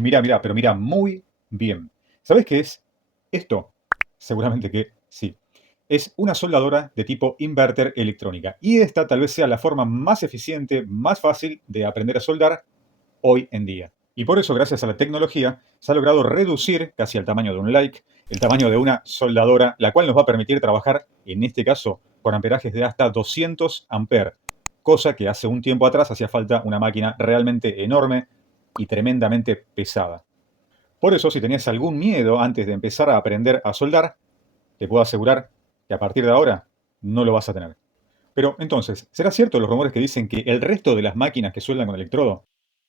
Mira, pero mira muy bien. ¿Sabes qué es esto? Seguramente que sí. Es una soldadora de tipo inverter electrónica. Y esta tal vez sea la forma más eficiente, más fácil de aprender a soldar hoy en día. Y por eso, gracias a la tecnología, se ha logrado reducir casi al tamaño de un like el tamaño de una soldadora, la cual nos va a permitir trabajar, en este caso, con amperajes de hasta 200 amperes, cosa que hace un tiempo atrás hacía falta una máquina realmente enorme y tremendamente pesada. Por eso, si tenías algún miedo antes de empezar a aprender a soldar, te puedo asegurar que a partir de ahora no lo vas a tener. Pero entonces, ¿será cierto los rumores que dicen que el resto de las máquinas que sueldan con electrodo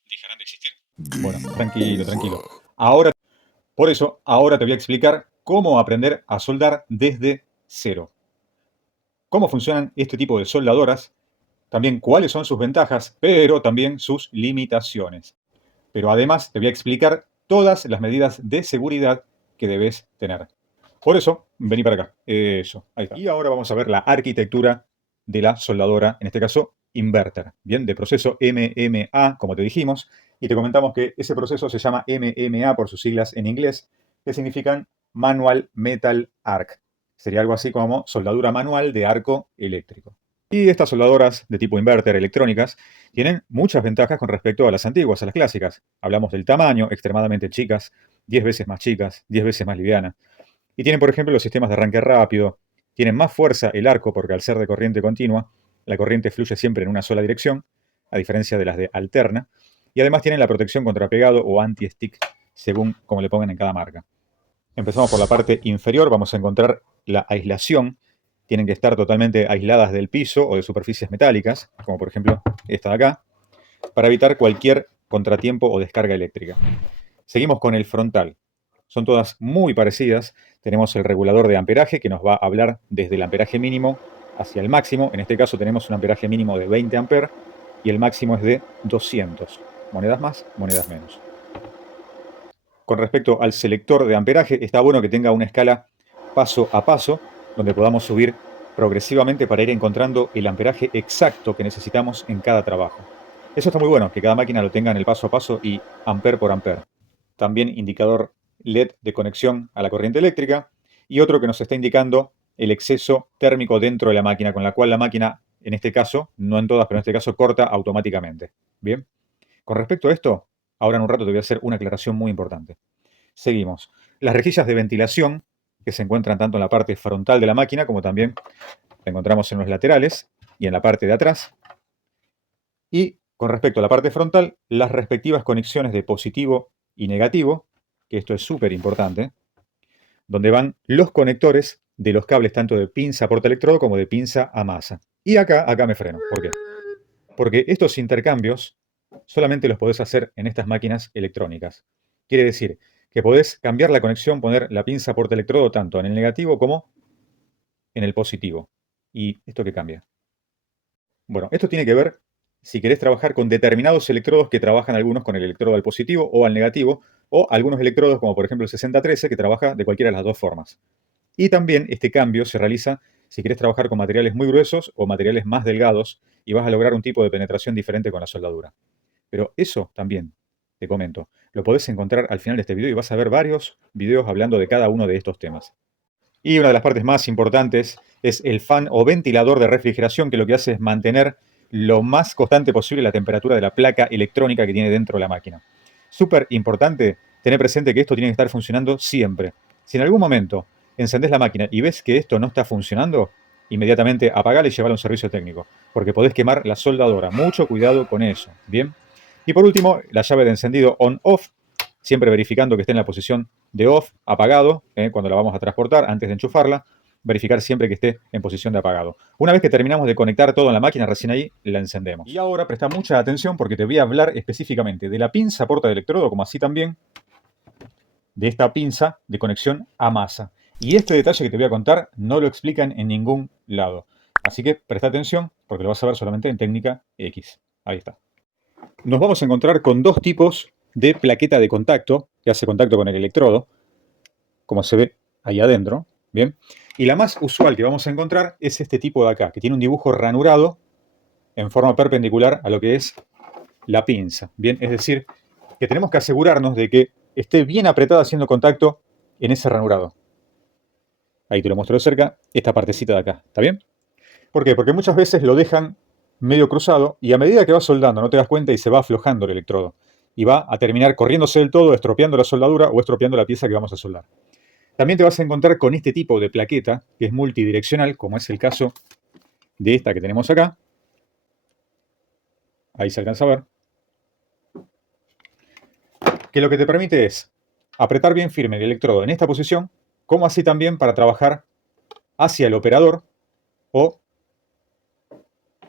dejarán de existir? Bueno, tranquilo, tranquilo. Ahora, por eso, ahora te voy a explicar cómo aprender a soldar desde cero. Cómo funcionan este tipo de soldadoras, también cuáles son sus ventajas, pero también sus limitaciones. Pero además te voy a explicar todas las medidas de seguridad que debes tener. Por eso, vení para acá. Eso, ahí está. Y ahora vamos a ver la arquitectura de la soldadora, en este caso, inverter. Bien, de proceso MMA, como te dijimos, y te comentamos que ese proceso se llama MMA por sus siglas en inglés, que significan Manual Metal Arc. Sería algo así como soldadura manual de arco eléctrico. Y estas soldadoras de tipo inverter electrónicas tienen muchas ventajas con respecto a las antiguas, a las clásicas. Hablamos del tamaño, extremadamente chicas, 10 veces más chicas, 10 veces más livianas. Y tienen, por ejemplo, los sistemas de arranque rápido. Tienen más fuerza el arco porque al ser de corriente continua, la corriente fluye siempre en una sola dirección, a diferencia de las de alterna. Y además tienen la protección contra pegado o anti-stick, según como le pongan en cada marca. Empezamos por la parte inferior, vamos a encontrar la aislación. Tienen que estar totalmente aisladas del piso o de superficies metálicas, como por ejemplo esta de acá, para evitar cualquier contratiempo o descarga eléctrica. Seguimos con el frontal. Son todas muy parecidas. Tenemos el regulador de amperaje que nos va a hablar desde el amperaje mínimo hacia el máximo. En este caso tenemos un amperaje mínimo de 20 amperes y el máximo es de 200. Monedas más, monedas menos. Con respecto al selector de amperaje, está bueno que tenga una escala paso a paso, donde podamos subir progresivamente para ir encontrando el amperaje exacto que necesitamos en cada trabajo. Eso está muy bueno, que cada máquina lo tenga en el paso a paso y amper por amper. También indicador LED de conexión a la corriente eléctrica y otro que nos está indicando el exceso térmico dentro de la máquina, con la cual la máquina, en este caso, no en todas, pero en este caso, corta automáticamente. Bien, con respecto a esto, ahora en un rato te voy a hacer una aclaración muy importante. Seguimos. Las rejillas de ventilación, que se encuentran tanto en la parte frontal de la máquina como también la encontramos en los laterales y en la parte de atrás. Y con respecto a la parte frontal, las respectivas conexiones de positivo y negativo, que esto es súper importante, donde van los conectores de los cables tanto de pinza portaelectrodo como de pinza a masa. Y acá me freno. ¿Por qué? Porque estos intercambios solamente los podés hacer en estas máquinas electrónicas. Quiere decir que podés cambiar la conexión, poner la pinza portaelectrodo tanto en el negativo como en el positivo. ¿Y esto qué cambia? Bueno, esto tiene que ver si querés trabajar con determinados electrodos que trabajan algunos con el electrodo al positivo o al negativo, o algunos electrodos como por ejemplo el 6013 que trabaja de cualquiera de las dos formas. Y también este cambio se realiza si querés trabajar con materiales muy gruesos o materiales más delgados y vas a lograr un tipo de penetración diferente con la soldadura. Pero eso también, te comento, lo podés encontrar al final de este video y vas a ver varios videos hablando de cada uno de estos temas. Y una de las partes más importantes es el fan o ventilador de refrigeración, que lo que hace es mantener lo más constante posible la temperatura de la placa electrónica que tiene dentro de la máquina. Súper importante tener presente que esto tiene que estar funcionando siempre. Si en algún momento encendés la máquina y ves que esto no está funcionando, inmediatamente apagala y llevala a un servicio técnico, porque podés quemar la soldadora. Mucho cuidado con eso, ¿bien? Y por último, la llave de encendido on-off, siempre verificando que esté en la posición de off, apagado, cuando la vamos a transportar, antes de enchufarla, verificar siempre que esté en posición de apagado. Una vez que terminamos de conectar todo en la máquina, recién ahí la encendemos. Y ahora presta mucha atención porque te voy a hablar específicamente de la pinza portaelectrodo, como así también de esta pinza de conexión a masa. Y este detalle que te voy a contar no lo explican en ningún lado. Así que presta atención porque lo vas a ver solamente en técnica X. Ahí está. Nos vamos a encontrar con dos tipos de plaqueta de contacto que hace contacto con el electrodo, como se ve ahí adentro, ¿bien? Y la más usual que vamos a encontrar es este tipo de acá, que tiene un dibujo ranurado en forma perpendicular a lo que es la pinza, ¿bien? Es decir, que tenemos que asegurarnos de que esté bien apretada haciendo contacto en ese ranurado. Ahí te lo muestro de cerca, esta partecita de acá, ¿está bien? ¿Por qué? Porque muchas veces lo dejan medio cruzado y a medida que vas soldando no te das cuenta y se va aflojando el electrodo. Y va a terminar corriéndose del todo, estropeando la soldadura o estropeando la pieza que vamos a soldar. También te vas a encontrar con este tipo de plaqueta que es multidireccional, como es el caso de esta que tenemos acá. Ahí se alcanza a ver. Que lo que te permite es apretar bien firme el electrodo en esta posición, como así también para trabajar hacia el operador o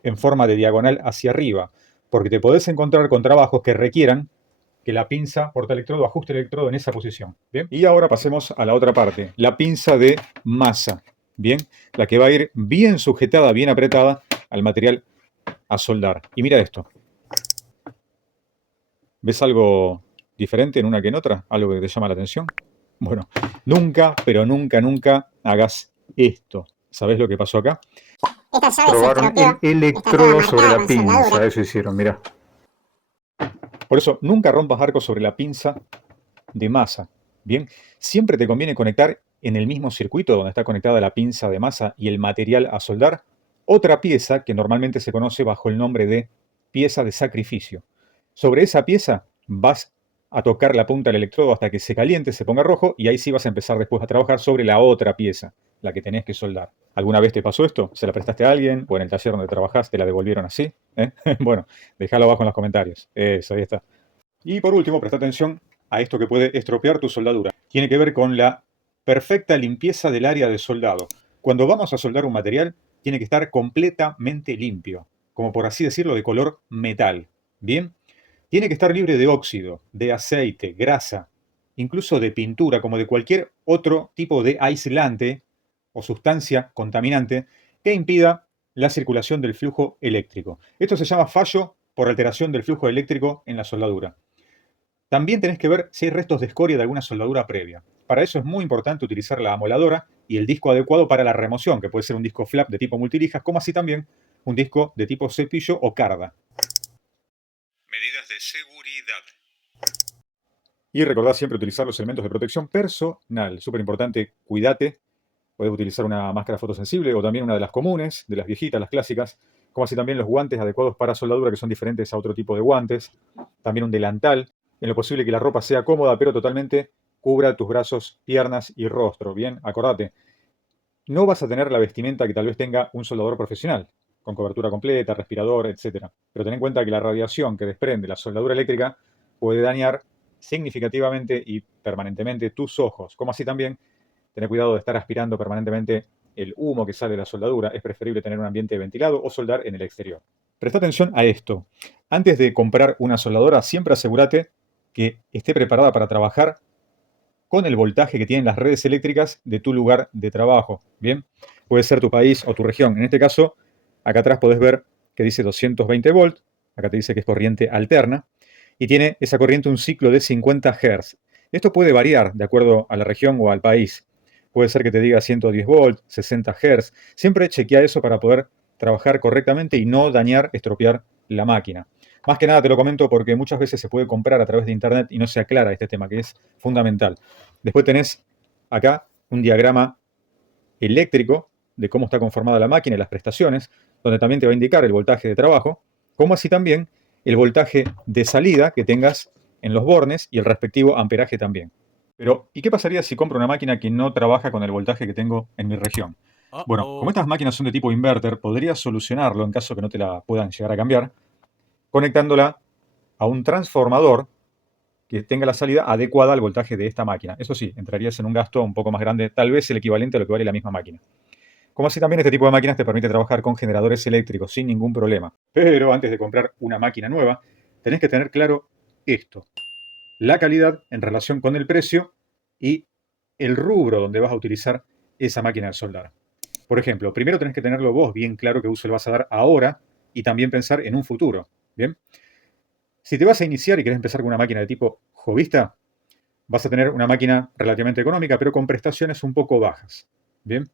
en forma de diagonal hacia arriba, porque te podés encontrar con trabajos que requieran que la pinza portaelectrodo ajuste el electrodo en esa posición. ¿Bien? Y ahora pasemos a la otra parte, la pinza de masa. ¿Bien? La que va a ir bien sujetada, bien apretada al material a soldar. Y mira esto. ¿Ves algo diferente en una que en otra? ¿Algo que te llama la atención? Bueno, nunca, pero nunca, nunca hagas esto. ¿Sabés lo que pasó acá? Esta llave Probaron se estropeó. el electrodo sobre la pinza. Eso hicieron, mirá. Por eso, nunca rompas arcos sobre la pinza de masa. Bien, siempre te conviene conectar en el mismo circuito donde está conectada la pinza de masa y el material a soldar, otra pieza que normalmente se conoce bajo el nombre de pieza de sacrificio. Sobre esa pieza vas a tocar la punta del electrodo hasta que se caliente, se ponga rojo, y ahí sí vas a empezar después a trabajar sobre la otra pieza, la que tenés que soldar. ¿Alguna vez te pasó esto? ¿Se la prestaste a alguien? ¿O en el taller donde trabajás te la devolvieron así? Bueno, déjalo abajo en los comentarios. Eso, ahí está. Y por último, presta atención a esto que puede estropear tu soldadura. Tiene que ver con la perfecta limpieza del área de soldado. Cuando vamos a soldar un material, tiene que estar completamente limpio, como por así decirlo, de color metal. ¿Bien? Tiene que estar libre de óxido, de aceite, grasa, incluso de pintura, como de cualquier otro tipo de aislante o sustancia contaminante que impida la circulación del flujo eléctrico. Esto se llama fallo por alteración del flujo eléctrico en la soldadura. También tenés que ver si hay restos de escoria de alguna soldadura previa. Para eso es muy importante utilizar la amoladora y el disco adecuado para la remoción, que puede ser un disco flap de tipo multilijas, como así también un disco de tipo cepillo o carda. Medidas de seguridad. Y recordá siempre utilizar los elementos de protección personal. Súper importante, cuídate. Puedes utilizar una máscara fotosensible o también una de las comunes, de las viejitas, las clásicas, como así también los guantes adecuados para soldadura, que son diferentes a otro tipo de guantes. También un delantal, en lo posible que la ropa sea cómoda, pero totalmente cubra tus brazos, piernas y rostro. Bien, acordate, no vas a tener la vestimenta que tal vez tenga un soldador profesional, con cobertura completa, respirador, etc. Pero ten en cuenta que la radiación que desprende la soldadura eléctrica puede dañar significativamente y permanentemente tus ojos, como así también tener cuidado de estar aspirando permanentemente el humo que sale de la soldadura. Es preferible tener un ambiente ventilado o soldar en el exterior. Presta atención a esto. Antes de comprar una soldadora, siempre asegúrate que esté preparada para trabajar con el voltaje que tienen las redes eléctricas de tu lugar de trabajo. Bien, puede ser tu país o tu región. En este caso, acá atrás podés ver que dice 220 volts. Acá te dice que es corriente alterna. Y tiene esa corriente un ciclo de 50 Hz. Esto puede variar de acuerdo a la región o al país. Puede ser que te diga 110 volts, 60 Hz. Siempre chequea eso para poder trabajar correctamente y no dañar, estropear la máquina. Más que nada te lo comento porque muchas veces se puede comprar a través de internet y no se aclara este tema, que es fundamental. Después tenés acá un diagrama eléctrico de cómo está conformada la máquina y las prestaciones, donde también te va a indicar el voltaje de trabajo, como así también el voltaje de salida que tengas en los bornes y el respectivo amperaje también. Pero, ¿y qué pasaría si compro una máquina que no trabaja con el voltaje que tengo en mi región? Bueno, como estas máquinas son de tipo inverter, podrías solucionarlo en caso que no te la puedan llegar a cambiar, conectándola a un transformador que tenga la salida adecuada al voltaje de esta máquina. Eso sí, entrarías en un gasto un poco más grande, tal vez el equivalente a lo que vale la misma máquina. Como así también este tipo de máquinas te permite trabajar con generadores eléctricos sin ningún problema. Pero antes de comprar una máquina nueva, tenés que tener claro esto: la calidad en relación con el precio y el rubro donde vas a utilizar esa máquina de soldar. Por ejemplo, primero tenés que tenerlo vos bien claro qué uso le vas a dar ahora y también pensar en un futuro. ¿Bien? Si te vas a iniciar y querés empezar con una máquina de tipo hobbyista, vas a tener una máquina relativamente económica, pero con prestaciones un poco bajas. Bien.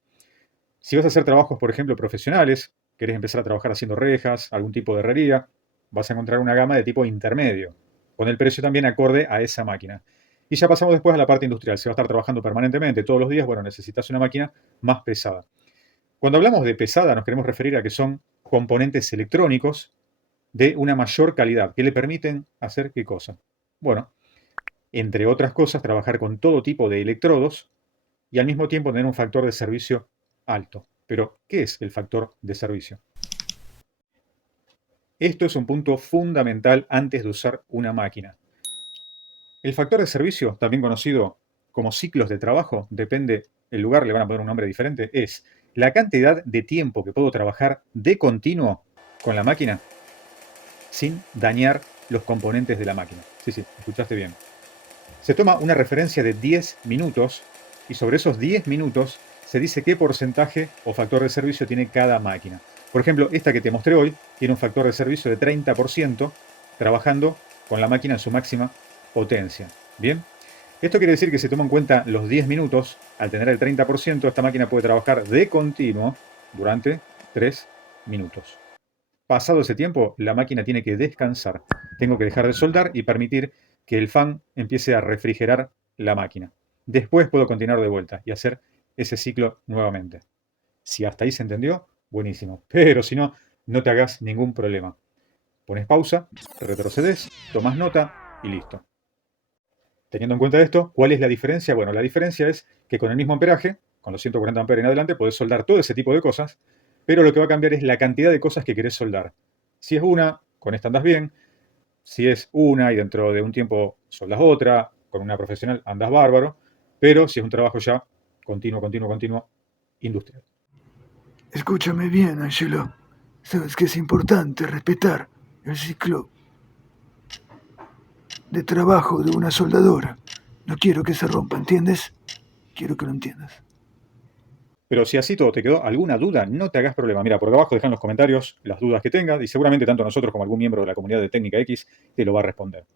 Si vas a hacer trabajos, por ejemplo, profesionales, querés empezar a trabajar haciendo rejas, algún tipo de herrería, vas a encontrar una gama de tipo intermedio. con el precio también acorde a esa máquina. Y ya pasamos después a la parte industrial. Se va a estar trabajando permanentemente todos los días. Bueno, necesitas una máquina más pesada. Cuando hablamos de pesada nos queremos referir a que son componentes electrónicos de una mayor calidad, que le permiten hacer qué cosa. Bueno, entre otras cosas, trabajar con todo tipo de electrodos y al mismo tiempo tener un factor de servicio alto. Pero, ¿qué es el factor de servicio? Esto es un punto fundamental antes de usar una máquina. El factor de servicio, también conocido como ciclos de trabajo, depende el lugar, le van a poner un nombre diferente, es la cantidad de tiempo que puedo trabajar de continuo con la máquina sin dañar los componentes de la máquina. Sí, sí, escuchaste bien. Se toma una referencia de 10 minutos y sobre esos 10 minutos se dice qué porcentaje o factor de servicio tiene cada máquina. Por ejemplo, esta que te mostré hoy tiene un factor de servicio de 30% trabajando con la máquina en su máxima potencia. ¿Bien? Esto quiere decir que si toma en cuenta los 10 minutos, al tener el 30%, esta máquina puede trabajar de continuo durante 3 minutos. Pasado ese tiempo, la máquina tiene que descansar. Tengo que dejar de soldar y permitir que el fan empiece a refrigerar la máquina. Después puedo continuar de vuelta y hacer ese ciclo nuevamente. Si hasta ahí se entendió, buenísimo. Pero si no, no te hagas ningún problema. Pones pausa, retrocedes, tomas nota y listo. Teniendo en cuenta esto, ¿cuál es la diferencia? Bueno, la diferencia es que con el mismo amperaje, con los 140 amperes en adelante, podés soldar todo ese tipo de cosas, pero lo que va a cambiar es la cantidad de cosas que querés soldar. Si es una, con esta andas bien. Si es una y dentro de un tiempo soldas otra, con una profesional andas bárbaro, pero si es un trabajo ya continuo, industrial. Escúchame bien, Angelo. Sabes que es importante respetar el ciclo de trabajo de una soldadora. No quiero que se rompa, ¿entiendes? Quiero que lo entiendas. Pero si así todo te quedó alguna duda, no te hagas problema. Mira, por abajo deja en los comentarios las dudas que tengas y seguramente tanto nosotros como algún miembro de la comunidad de Técnica X te lo va a responder.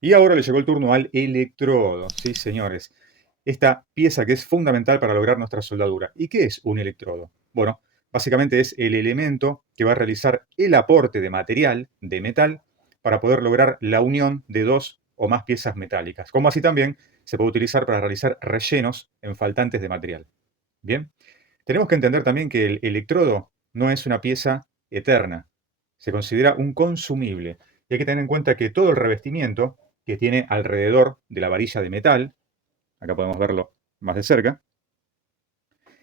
Y ahora le llegó el turno al electrodo. Sí, señores. Esta pieza que es fundamental para lograr nuestra soldadura. ¿Y qué es un electrodo? Bueno, básicamente es el elemento que va a realizar el aporte de material, de metal, para poder lograr la unión de dos o más piezas metálicas. Como así también se puede utilizar para realizar rellenos en faltantes de material. Bien, tenemos que entender también que el electrodo no es una pieza eterna. Se considera un consumible. Y hay que tener en cuenta que todo el revestimiento que tiene alrededor de la varilla de metal, acá podemos verlo más de cerca,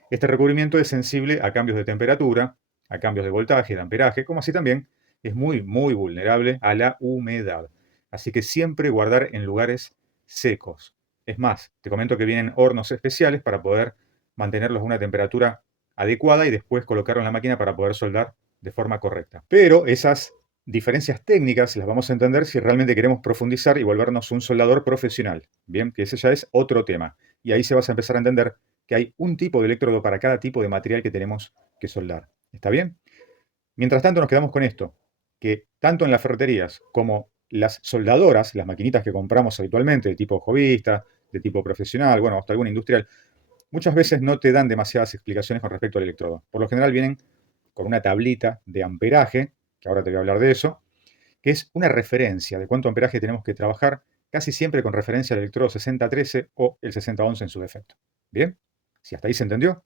este recubrimiento es sensible a cambios de temperatura, a cambios de voltaje, de amperaje, como así también es muy vulnerable a la humedad. Así que siempre guardar en lugares secos. Es más, te comento que vienen hornos especiales para poder mantenerlos a una temperatura adecuada y después colocarlo en la máquina para poder soldar de forma correcta. Pero esas diferencias técnicas las vamos a entender si realmente queremos profundizar y volvernos un soldador profesional. Bien, que ese ya es otro tema. Y ahí se vas a empezar a entender que hay un tipo de electrodo para cada tipo de material que tenemos que soldar. ¿Está bien? Mientras tanto nos quedamos con esto, que tanto en las ferreterías como las soldadoras, las maquinitas que compramos habitualmente, de tipo hobbyista, de tipo profesional, bueno, hasta alguna industrial, muchas veces no te dan demasiadas explicaciones con respecto al electrodo. Por lo general vienen con una tablita de amperaje, que ahora te voy a hablar de eso, que es una referencia de cuánto amperaje tenemos que trabajar, casi siempre con referencia al electrodo 6013 o el 6011 en su defecto. ¿Bien? Si hasta ahí se entendió,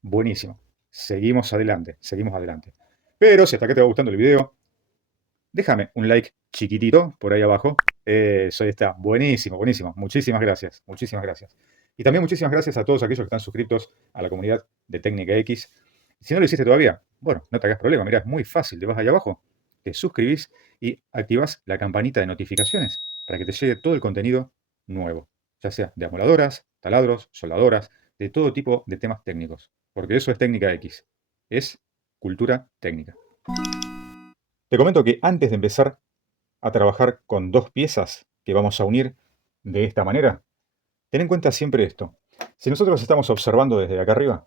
buenísimo. Seguimos adelante, seguimos adelante. Pero si hasta acá te va gustando el video, déjame un like chiquitito por ahí abajo. Eso está. Buenísimo, buenísimo. Muchísimas gracias, muchísimas gracias. Y también muchísimas gracias a todos aquellos que están suscritos a la comunidad de Técnica X. Si no lo hiciste todavía, bueno, no te hagas problema. Mirá, es muy fácil. Te vas ahí abajo, te suscribís y activas la campanita de notificaciones para que te llegue todo el contenido nuevo. Ya sea de amoladoras, taladros, soldadoras, de todo tipo de temas técnicos. Porque eso es Técnica X. Es cultura técnica. Te comento que antes de empezar a trabajar con dos piezas que vamos a unir de esta manera, ten en cuenta siempre esto. Si nosotros estamos observando desde acá arriba,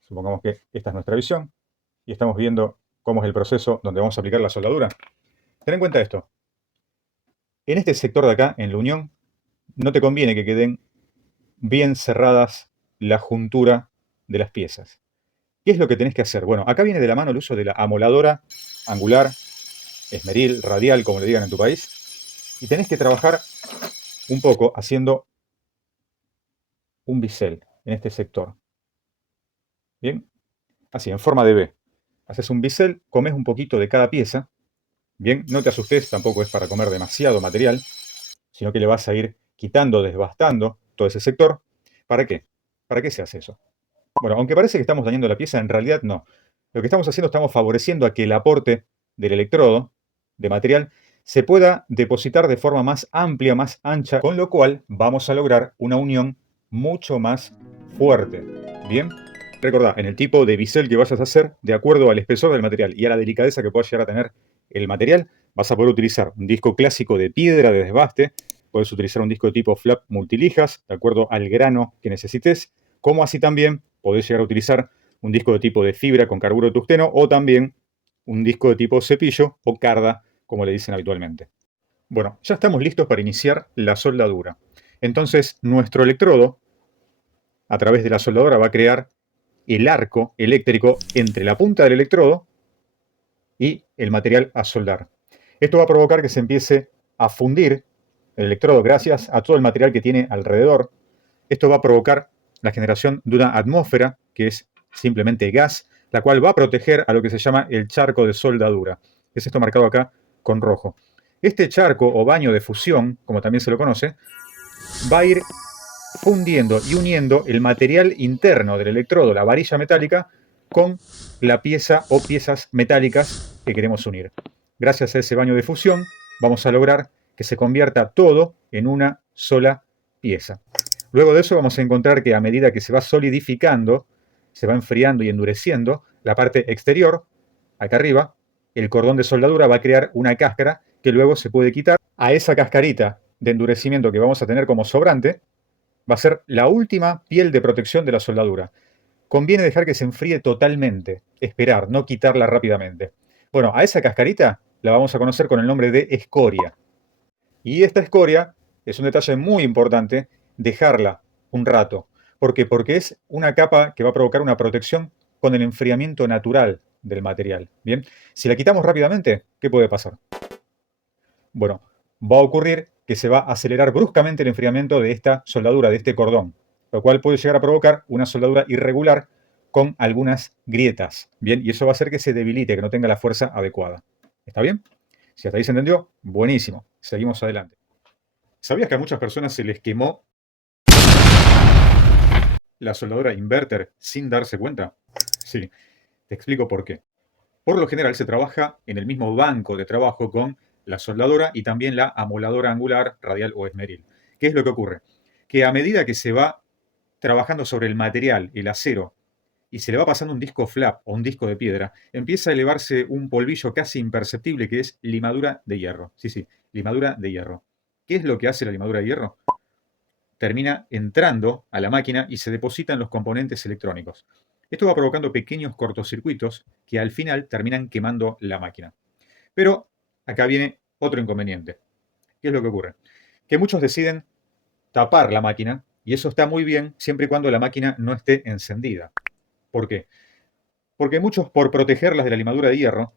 supongamos que esta es nuestra visión, y estamos viendo cómo es el proceso donde vamos a aplicar la soldadura, ten en cuenta esto. En este sector de acá, en la unión, no te conviene que queden bien cerradas la juntura de las piezas. ¿Qué es lo que tenés que hacer? Bueno, acá viene de la mano el uso de la amoladora angular, esmeril, radial, como le digan en tu país. Y tenés que trabajar un poco haciendo un bisel en este sector. Bien, así, en forma de B. Haces un bisel, comes un poquito de cada pieza. Bien, no te asustes, tampoco es para comer demasiado material, sino que le vas a ir quitando, desbastando todo ese sector. ¿Para qué? ¿Para qué se hace eso? Bueno, aunque parece que estamos dañando la pieza, en realidad no. Lo que estamos haciendo, estamos favoreciendo a que el aporte del electrodo de material se pueda depositar de forma más amplia, más ancha, con lo cual vamos a lograr una unión mucho más fuerte. Bien, recordá, en el tipo de bisel que vayas a hacer, de acuerdo al espesor del material y a la delicadeza que pueda llegar a tener el material, vas a poder utilizar un disco clásico de piedra de desbaste, puedes utilizar un disco de tipo flap multilijas, de acuerdo al grano que necesites, como así también podés llegar a utilizar un disco de tipo de fibra con carburo de tungsteno o también un disco de tipo cepillo o carda, como le dicen habitualmente. Bueno, ya estamos listos para iniciar la soldadura. Entonces, nuestro electrodo, a través de la soldadora, va a crear el arco eléctrico entre la punta del electrodo y el material a soldar. Esto va a provocar que se empiece a fundir el electrodo gracias a todo el material que tiene alrededor. Esto va a provocar la generación de una atmósfera, que es simplemente gas, la cual va a proteger a lo que se llama el charco de soldadura. Es esto marcado acá con rojo. Este charco o baño de fusión, como también se lo conoce, va a ir fundiendo y uniendo el material interno del electrodo, la varilla metálica, con la pieza o piezas metálicas que queremos unir. Gracias a ese baño de fusión vamos a lograr que se convierta todo en una sola pieza. Luego de eso vamos a encontrar que a medida que se va solidificando, se va enfriando y endureciendo, la parte exterior, acá arriba, el cordón de soldadura va a crear una cáscara que luego se puede quitar. A esa cascarita de endurecimiento que vamos a tener como sobrante, va a ser la última piel de protección de la soldadura. Conviene dejar que se enfríe totalmente, esperar, no quitarla rápidamente. Bueno, a esa cascarita la vamos a conocer con el nombre de escoria. Y esta escoria es un detalle muy importante, dejarla un rato. ¿Por qué? Porque es una capa que va a provocar una protección con el enfriamiento natural del material. Bien, si la quitamos rápidamente, ¿qué puede pasar? Bueno, va a ocurrir que se va a acelerar bruscamente el enfriamiento de esta soldadura, de este cordón, lo cual puede llegar a provocar una soldadura irregular con algunas grietas. Bien, y eso va a hacer que se debilite, que no tenga la fuerza adecuada. ¿Está bien? Si hasta ahí se entendió, buenísimo. Seguimos adelante. ¿Sabías que a muchas personas se les quemó la soldadura inverter sin darse cuenta? Sí, te explico por qué. Por lo general se trabaja en el mismo banco de trabajo con la soldadora y también la amoladora angular, radial o esmeril. ¿Qué es lo que ocurre? Que a medida que se va trabajando sobre el material, el acero, y se le va pasando un disco flap o un disco de piedra, empieza a elevarse un polvillo casi imperceptible que es limadura de hierro. Sí, sí, limadura de hierro. ¿Qué es lo que hace la limadura de hierro? Termina entrando a la máquina y se depositan los componentes electrónicos. Esto va provocando pequeños cortocircuitos que al final terminan quemando la máquina. Pero acá viene otro inconveniente. ¿Qué es lo que ocurre? Que muchos deciden tapar la máquina y eso está muy bien siempre y cuando la máquina no esté encendida. ¿Por qué? Porque muchos, por protegerlas de la limadura de hierro,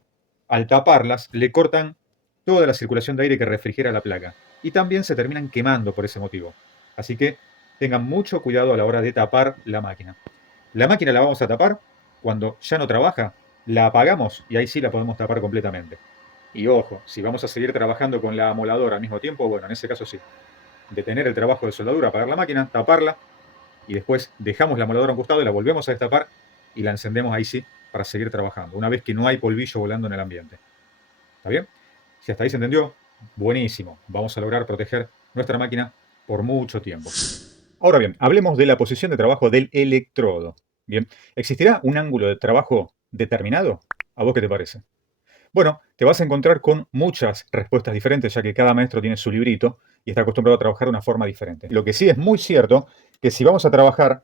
al taparlas, le cortan toda la circulación de aire que refrigera la placa. Y también se terminan quemando por ese motivo. Así que tengan mucho cuidado a la hora de tapar la máquina. La máquina la vamos a tapar cuando ya no trabaja, la apagamos y ahí sí la podemos tapar completamente. Y ojo, si vamos a seguir trabajando con la amoladora al mismo tiempo, bueno, en ese caso sí. Detener el trabajo de soldadura, apagar la máquina, taparla y después dejamos la amoladora a un costado y la volvemos a destapar y la encendemos ahí sí para seguir trabajando, una vez que no hay polvillo volando en el ambiente. ¿Está bien? Si hasta ahí se entendió, buenísimo. Vamos a lograr proteger nuestra máquina por mucho tiempo. Ahora bien, hablemos de la posición de trabajo del electrodo. Bien, ¿existirá un ángulo de trabajo determinado? ¿A vos qué te parece? Bueno, te vas a encontrar con muchas respuestas diferentes, ya que cada maestro tiene su librito y está acostumbrado a trabajar de una forma diferente. Lo que sí es muy cierto, que si vamos a trabajar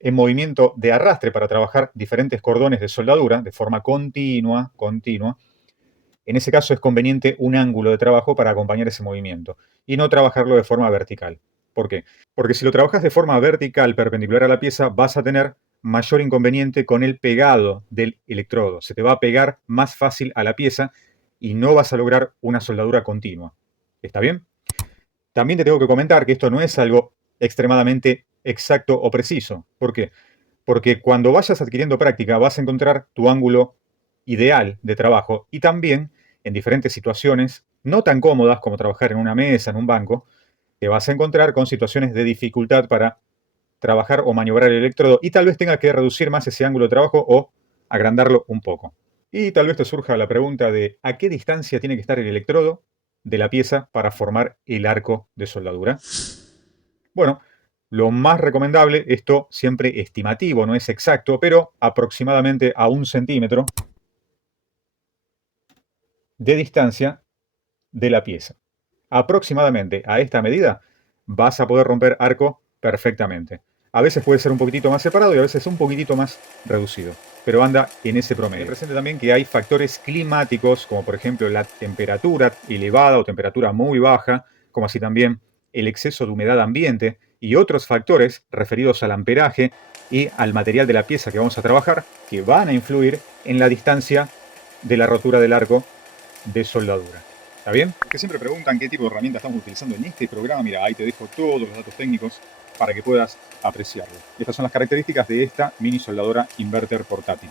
en movimiento de arrastre para trabajar diferentes cordones de soldadura de forma continua, en ese caso es conveniente un ángulo de trabajo para acompañar ese movimiento y no trabajarlo de forma vertical. ¿Por qué? Porque si lo trabajas de forma vertical perpendicular a la pieza vas a tener mayor inconveniente con el pegado del electrodo. Se te va a pegar más fácil a la pieza y no vas a lograr una soldadura continua. ¿Está bien? También te tengo que comentar que esto no es algo extremadamente exacto o preciso. ¿Por qué? Porque cuando vayas adquiriendo práctica vas a encontrar tu ángulo ideal de trabajo y también en diferentes situaciones no tan cómodas como trabajar en una mesa, en un banco, te vas a encontrar con situaciones de dificultad para trabajar o maniobrar el electrodo y tal vez tenga que reducir más ese ángulo de trabajo o agrandarlo un poco. Y tal vez te surja la pregunta de ¿a qué distancia tiene que estar el electrodo de la pieza para formar el arco de soldadura? Bueno, lo más recomendable, esto siempre estimativo, no es exacto, pero aproximadamente a 1 centímetro de distancia de la pieza. Aproximadamente a esta medida vas a poder romper arco perfectamente. A veces puede ser un poquitito más separado y a veces un poquitito más reducido, pero anda en ese promedio. Presente también que hay factores climáticos, como por ejemplo la temperatura elevada o temperatura muy baja, como así también el exceso de humedad ambiente y otros factores referidos al amperaje y al material de la pieza que vamos a trabajar, que van a influir en la distancia de la rotura del arco de soldadura. ¿Está bien? Que siempre preguntan qué tipo de herramienta estamos utilizando en este programa. Mira, ahí te dejo todos los datos técnicos para que puedas apreciarlo. Estas son las características de esta mini soldadora inverter portátil.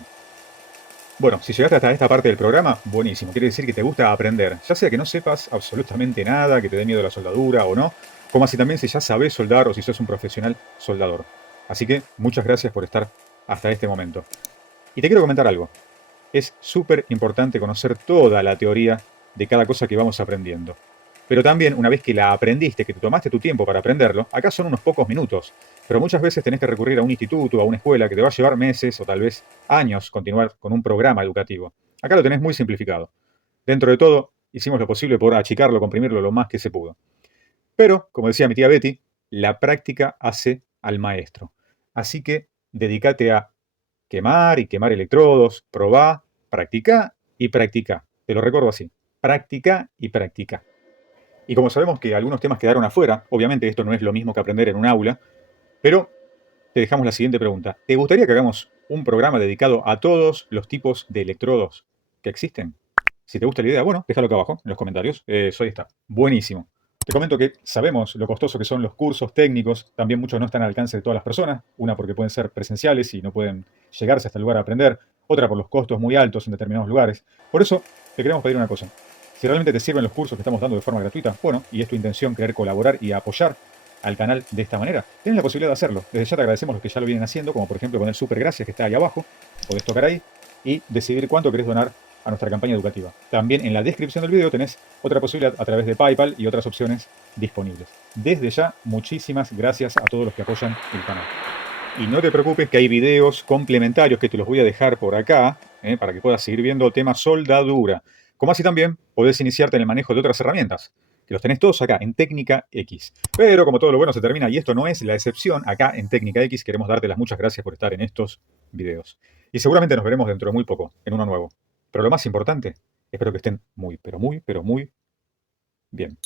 Bueno, si llegaste hasta esta parte del programa, buenísimo. Quiere decir que te gusta aprender. Ya sea que no sepas absolutamente nada, que te dé miedo la soldadura o no, como así también si ya sabes soldar o si sos un profesional soldador. Así que muchas gracias por estar hasta este momento. Y te quiero comentar algo. Es súper importante conocer toda la teoría de cada cosa que vamos aprendiendo. Pero también, una vez que la aprendiste, que te tomaste tu tiempo para aprenderlo, acá son unos pocos minutos. Pero muchas veces tenés que recurrir a un instituto, a una escuela, que te va a llevar meses o tal vez años continuar con un programa educativo. Acá lo tenés muy simplificado. Dentro de todo, hicimos lo posible por achicarlo, comprimirlo lo más que se pudo. Pero, como decía mi tía Betty, la práctica hace al maestro. Así que dedícate a quemar y quemar electrodos, probá, practicá y practicá. Te lo recuerdo así, practicá y practicá. Y como sabemos que algunos temas quedaron afuera, obviamente esto no es lo mismo que aprender en un aula, pero te dejamos la siguiente pregunta. ¿Te gustaría que hagamos un programa dedicado a todos los tipos de electrodos que existen? Si te gusta la idea, bueno, déjalo acá abajo en los comentarios. Eso ahí está. Buenísimo. Te comento que sabemos lo costoso que son los cursos técnicos. También muchos no están al alcance de todas las personas. Una porque pueden ser presenciales y no pueden llegarse hasta el lugar a aprender. Otra por los costos muy altos en determinados lugares. Por eso te queremos pedir una cosa. Si realmente te sirven los cursos que estamos dando de forma gratuita, bueno, y es tu intención querer colaborar y apoyar al canal de esta manera, tienes la posibilidad de hacerlo. Desde ya te agradecemos los que ya lo vienen haciendo, como por ejemplo poner super gracias que está ahí abajo. Podés tocar ahí y decidir cuánto querés donar a nuestra campaña educativa. También en la descripción del video tenés otra posibilidad a través de PayPal y otras opciones disponibles. Desde ya, muchísimas gracias a todos los que apoyan el canal. Y no te preocupes que hay videos complementarios que te los voy a dejar por acá, para que puedas seguir viendo temas soldadura. Como así también podés iniciarte en el manejo de otras herramientas, que los tenés todos acá en Técnica X. Pero como todo lo bueno se termina, y esto no es la excepción, acá en Técnica X queremos darte las muchas gracias por estar en estos videos. Y seguramente nos veremos dentro de muy poco, en uno nuevo. Pero lo más importante, espero que estén muy, pero muy, pero muy bien.